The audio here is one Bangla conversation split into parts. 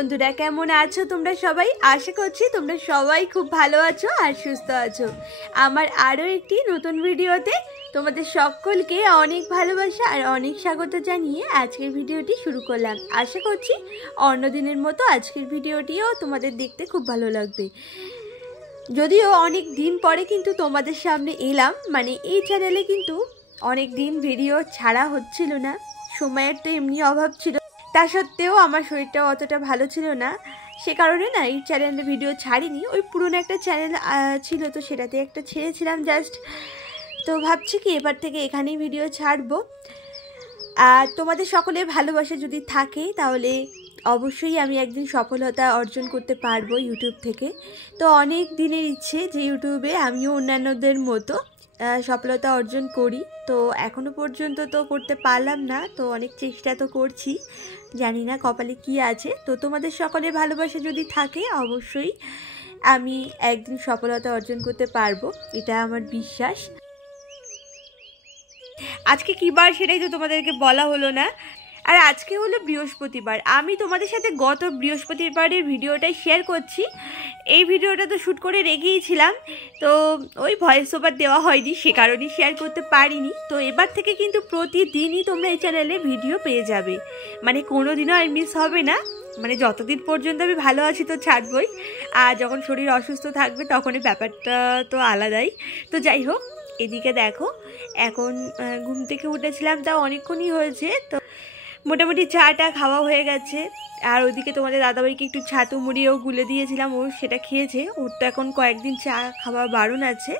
বন্ধুরা, কেমন আছো তোমরা সবাই? আশা করছি তোমরা সবাই খুব ভালো আছো আর সুস্থ আছো। আমার আরও একটি নতুন ভিডিওতে তোমাদের সকলকে অনেক ভালোবাসা আর অনেক স্বাগত জানিয়ে আজকের ভিডিওটি শুরু করলাম। আশা করছি অন্য দিনের মতো আজকের ভিডিওটিও তোমাদের দেখতে খুব ভালো লাগবে। যদিও অনেক দিন পরে কিন্তু তোমাদের সামনে এলাম, মানে এই চ্যানেলে কিন্তু অনেক দিন ভিডিও ছাড়া হচ্ছিল না, সময়ের তো এমনি অভাব ছিল। তা সত্ত্বেও আমার শরীরটাও অতটা ভালো ছিল না, সে কারণে না এই চ্যানেলে ভিডিও ছাড়িনি। ওই পুরনো একটা চ্যানেল ছিল, তো সেটাতে একটা ছেড়েছিলাম জাস্ট। তো ভাবছি কি এবার থেকে এখানেই ভিডিও ছাড়বো। আর তোমাদের সকলের ভালোবাসা যদি থাকে তাহলে অবশ্যই আমি একদিন সফলতা অর্জন করতে পারবো ইউটিউব থেকে। তো অনেক দিনের ইচ্ছে যে ইউটিউবে আমিও অন্যান্যদের মতো সফলতা অর্জন করি। তো এখনো পর্যন্ত তো করতে পারলাম না, তো অনেক চেষ্টা তো করছি, জানি না কপালে কি আছে। তো তোমাদের সকলের ভালোবাসা যদি থাকে অবশ্যই আমি একদিন সফলতা অর্জন করতে পারবো, এটা আমার বিশ্বাস। আজকে কী বার সেটাই তো তোমাদেরকে বলা হলো না। আর আজকে হলো বৃহস্পতিবার। আমি তোমাদের সাথে গত বৃহস্পতিবারের ভিডিওটাই শেয়ার করছি। এই ভিডিওটা তো শ্যুট করে রেখেইছিলাম, তো ওই ভয়েস ওভার দেওয়া হয়নি, সে কারণেই শেয়ার করতে পারিনি। তো এবার থেকে কিন্তু প্রতিদিনই তোমরা এই চ্যানেলে ভিডিও পেয়ে যাবে, মানে কোনো দিনও আর মিস হবে না। মানে যতদিন পর্যন্ত আমি ভালো আছি তো ছাড়বই, আর যখন শরীর অসুস্থ থাকবে তখন এই ব্যাপারটা তো আলাদাই। তো যাই হোক, এদিকে দেখো এখন ঘুম থেকে উঠেছিলাম, তাও অনেকক্ষণই হয়েছে। তো মোটামুটি চাটা খাওয়া হয়ে গেছে। আর ওইদিকে তোমাদের দাদাভাইকে একটু ছাতু মুড়িও গুলে দিয়েছিলাম, ও সেটা খেয়েছে। ওর তো এখন কয়েকদিন চা খাওয়া বারণ আছে,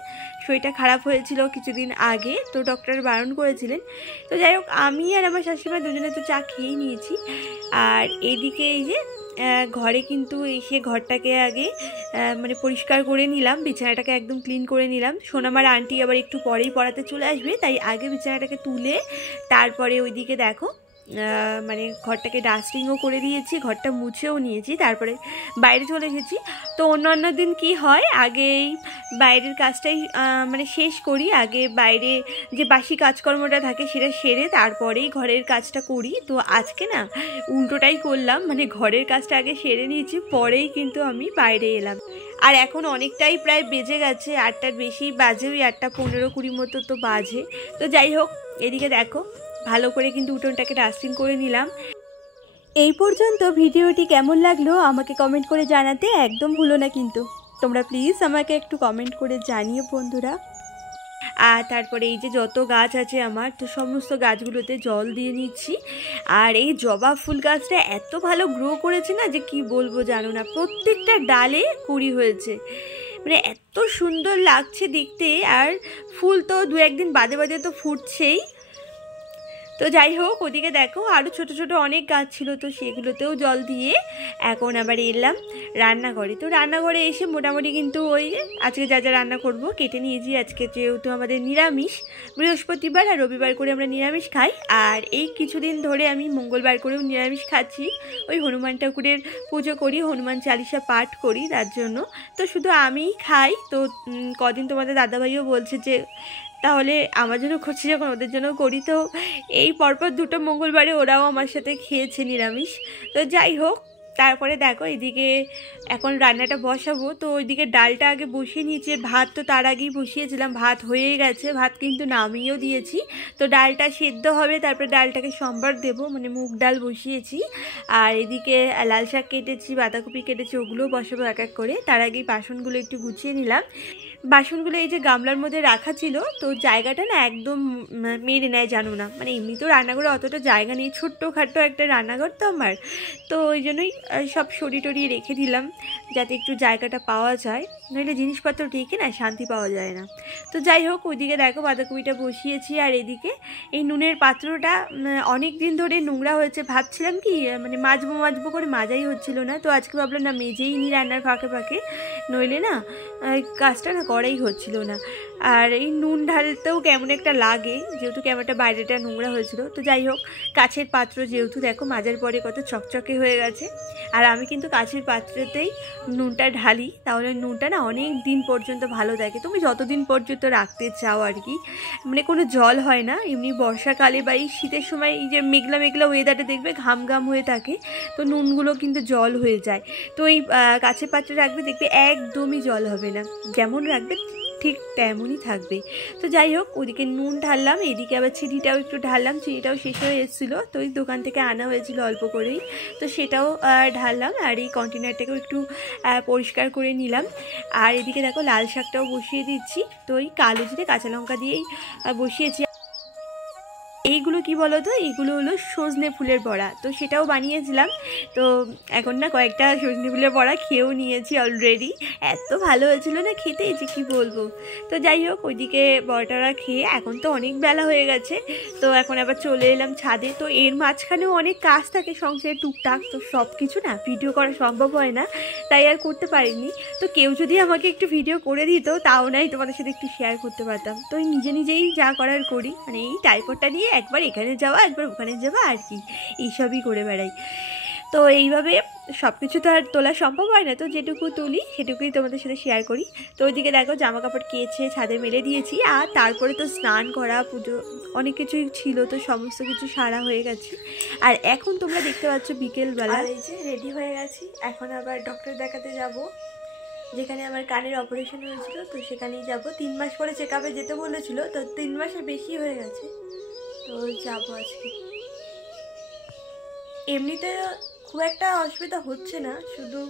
শরীরটা খারাপ হয়েছিল কিছুদিন আগে, তো ডক্টর বারণ করেছিলেন। তো যাই হোক, আমি আর আমার শাশুড়িমা দুজনে তো চা খেয়ে নিয়েছি। আর এইদিকে এই যে ঘরে কিন্তু এসে ঘরটাকে আগে মানে পরিষ্কার করে নিলাম, বিছানাটাকে একদম ক্লিন করে নিলাম। সোনামার আন্টি আবার একটু পরেই পড়াতে চলে আসবে, তাই আগে বিছানাটাকে তুলে তারপরে ওইদিকে দেখো মানে ঘরটাকে ডাস্টিংও করে দিয়েছি, ঘরটা মুছেও নিয়েছি, তারপরে বাইরে চলে এসেছি। তো অন্য দিন কি হয়, আগেই বাইরের কাজটাই মানে শেষ করি, আগে বাইরে যে বাসি কাজকর্মটা থাকে সেটা সেরে তারপরেই ঘরের কাজটা করি। তো আজকে না উল্টোটাই করলাম, মানে ঘরের কাজটা আগে সেরে নিয়েছি, পরেই কিন্তু আমি বাইরে এলাম। আর এখন অনেকটাই প্রায় বেজে গেছে, 8টার বেশি বাজে, ওই 8টা 15-20 মতো তো বাজে। তো যাই হোক, এদিকে দেখো ভালো করে কিন্তু উঠোনটাকে ডাস্টিং করে নিলাম। এই পর্যন্ত ভিডিওটি কেমন লাগলো আমাকে কমেন্ট করে জানাতে একদম ভুলো না কিন্তু। তোমরা প্লিজ আমাকে একটু কমেন্ট করে জানিও বন্ধুরা। আর তারপরে এই যে যত গাছ আছে আমার, তো সমস্ত গাছগুলোতে জল দিয়ে নিচ্ছি। আর এই জবা ফুল গাছটা এত ভালো গ্রো করেছে না যে কি বলবো জানো না, প্রত্যেকটা ডালে কুঁড়ি হয়েছে, মানে এত সুন্দর লাগছে দেখতে। আর ফুল তো 2-1 দিন বাদে বাদে তো ফুটছেই। তো যাই হোক, ওদিকে দেখো আরও ছোট ছোট অনেক গাছ ছিল, তো সেগুলোতেও জল দিয়ে এখন আবার এলাম রান্নাঘরে। তো রান্নাঘরে এসে মোটামুটি কিন্তু ওই আজকে যা যা রান্না করব কেটে নিয়েছি। আজকে যেহেতু আমাদের নিরামিষ, বৃহস্পতিবার আর রবিবার করে আমরা নিরামিষ খাই, আর এই কিছুদিন ধরে আমি মঙ্গলবার করেও নিরামিষ খাচ্ছি। ওই হনুমান ঠাকুরের পুজো করি, হনুমান চালিসা পাঠ করি, তার জন্য তো শুধু আমিই খাই। তো কদিন তোমাদের দাদাভাইও বলছে যে তাহলে আমার জন্য করছি যখন ওদের জন্য করি। তো এই পরপর 2টো মঙ্গলবারে ওরাও আমার সাথে খেয়েছে নিরামিষ। তো যাই হোক, তারপরে দেখো এদিকে এখন রান্নাটা বসাবো। তো ওইদিকে ডালটা আগে বসিয়ে নিয়েছি, ভাত তো তার আগেই বসিয়েছিলাম, ভাত হয়ে গেছে, ভাত কিন্তু নামিয়েও দিয়েছি। তো ডালটা সেদ্ধ হবে, তারপরে ডালটাকে সম্বার দেবো, মানে মুগ ডাল বসিয়েছি। আর এদিকে লাল শাক কেটেছি, বাঁধাকপি কেটেছি, ওগুলোও বসাবো এক এক করে। তার আগেই বাসনগুলো একটু গুছিয়ে নিলাম। বাসনগুলো এই যে গামলার মধ্যে রাখা ছিল, তো জায়গাটা না একদম মেরে নেয় জানো না, মানে এমনি তো রান্নাঘরে অতটা জায়গা নেই, ছোট্টখাট্টো একটা রান্নাঘর তো আমার, তো ওই জন্যই সব সরিয়ে টরিয়ে রেখে দিলাম যাতে একটু জায়গাটা পাওয়া যায়, নইলে জিনিসপত্র রেখে না শান্তি পাওয়া যায় না। তো যাই হোক, ওইদিকে দেখো বাঁধাকপিটা বসিয়েছি। আর এদিকে এই নুনের পাত্রটা অনেক দিন ধরে নোংরা হয়েছে, ভাবছিলাম কি মানে মাজবো করে মাজাই হচ্ছিল না। তো আজকে ভাবলাম না মেজেই নি রান্নার ফাঁকে ফাঁকে, নইলে না কাজটা না করাই হচ্ছিল না। আর এই নুন ঢালতেও কেমন একটা লাগে, যেহেতু কেমনটা বাইরেটা নোংরা হয়েছিল। তো যাই হোক, কাছের পাত্র যেহেতু দেখো মাজার পরে কত চকচকে হয়ে গেছে। আর আমি কিন্তু কাছের পাত্রতেই নুনটা ঢালি, তাহলে নুনটা না অনেক দিন পর্যন্ত ভালো থাকে। তুমি যতদিন পর্যন্ত রাখতে চাও আর কি, মানে কোনো জল হয় না। এমনি বর্ষাকালে বা এই শীতের সময় এই যে মেঘলা মেঘলা ওয়েদারটা দেখবে ঘাম ঘাম হয়ে থাকে, তো নুনগুলো কিন্তু জল হয়ে যায়। তো এই কাছের পাত্রে রাখবে, দেখবে একদমই জল হবে না, যেমন রাখবে ঠিক তেমনই থাকবে। তো যাই হোক, ওদিকে নুন ঢাললাম, এদিকে আবার চিনিটাও একটু ঢাললাম। চিনিটাও শেষ হয়ে এসেছিলো, তো ওই দোকান থেকে আনা হয়েছিল অল্প করেই, তো সেটাও ঢাললাম। আর এই কন্টেনারটাকেও একটু পরিষ্কার করে নিলাম। আর এদিকে দেখো লাল শাকটাও বসিয়ে দিচ্ছি। তো ওই কালো জিরে কাঁচা লঙ্কা দিয়েই বসিয়েছি। এইগুলো কি বলো তো, এইগুলো হলো সজনে ফুলের বড়া, তো সেটাও বানিয়েছিলাম। তো এখন না কয়েকটা সজনে ফুলের বড়া খেয়েও নিয়েছি অলরেডি, এত ভালো হয়েছিল না খেতে যে কি বলবো। তো যাই হোক, ওইদিকে বড়াটা খেয়ে এখন তো অনেক বেলা হয়ে গেছে, তো এখন আবার চলে এলাম ছাদে। তো এর মাঝখানেও অনেক কাজ থাকে সংসারে টুকটাক, তো সব কিছু না ভিডিও করা সম্ভব হয় না, তাই আর করতে পারিনি। তো কেউ যদি আমাকে একটু ভিডিও করে দিত, তাও নাই তোমাদের সাথে একটু শেয়ার করতে পারতাম। তো নিজে নিজেই যা করার করি, মানে এই টাইপটা নিয়ে একবার এখানে যাওয়া একবার ওখানে যাওয়া আর কি, এইসবই করে বেড়াই। তো এইভাবে সব কিছু তো আর তোলা সম্ভব হয় না, তো যেটুকু তুলি সেটুকুই তোমাদের সাথে শেয়ার করি। তো ওইদিকে দেখো জামা কাপড় কেচে ছাদে মেলে দিয়েছি, আর তারপরে তো স্নান করা, পুজো, অনেক কিছুই ছিল, তো সমস্ত কিছু সারা হয়ে গেছে। আর এখন তোমরা দেখতে পাচ্ছ বিকেলবেলা, এই যে রেডি হয়ে গেছি। এখন আবার ডক্টর দেখাতে যাব, যেখানে আমার কানের অপারেশন হয়েছিল, তো সেখানেই যাব। 3 মাস পরে চেক আপে যেতে বলেছিল, তো 3 মাসের বেশি হয়ে গেছে, তো যাবো আজকে। এমনিতে খুব একটা অসুবিধা হচ্ছে না, শুধু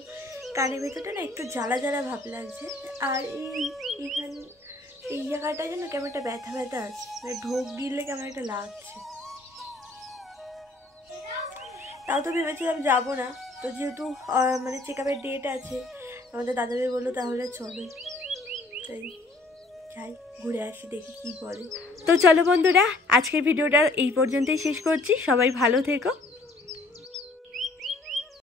কানের ভেতরটা না একটু জ্বালা জ্বালা ভাব লাগছে। আর এই জায়গাটায় যেন কেমন একটা ব্যথা ব্যথা আছে, মানে ঢোক গিললে কেমন একটা লাগছে। তাও তো ভেবেছিলাম যাবো না, তো যেহেতু মানে চেক আপের ডেট আছে, আমাদের দাদাভাই বললো তাহলে চলো, তাই যাই ঘুরে আসি, দেখি কি বলে। তো চলো বন্ধুরা, আজকের ভিডিওটা এই পর্যন্তই শেষ করছি। সবাই ভালো থেকো।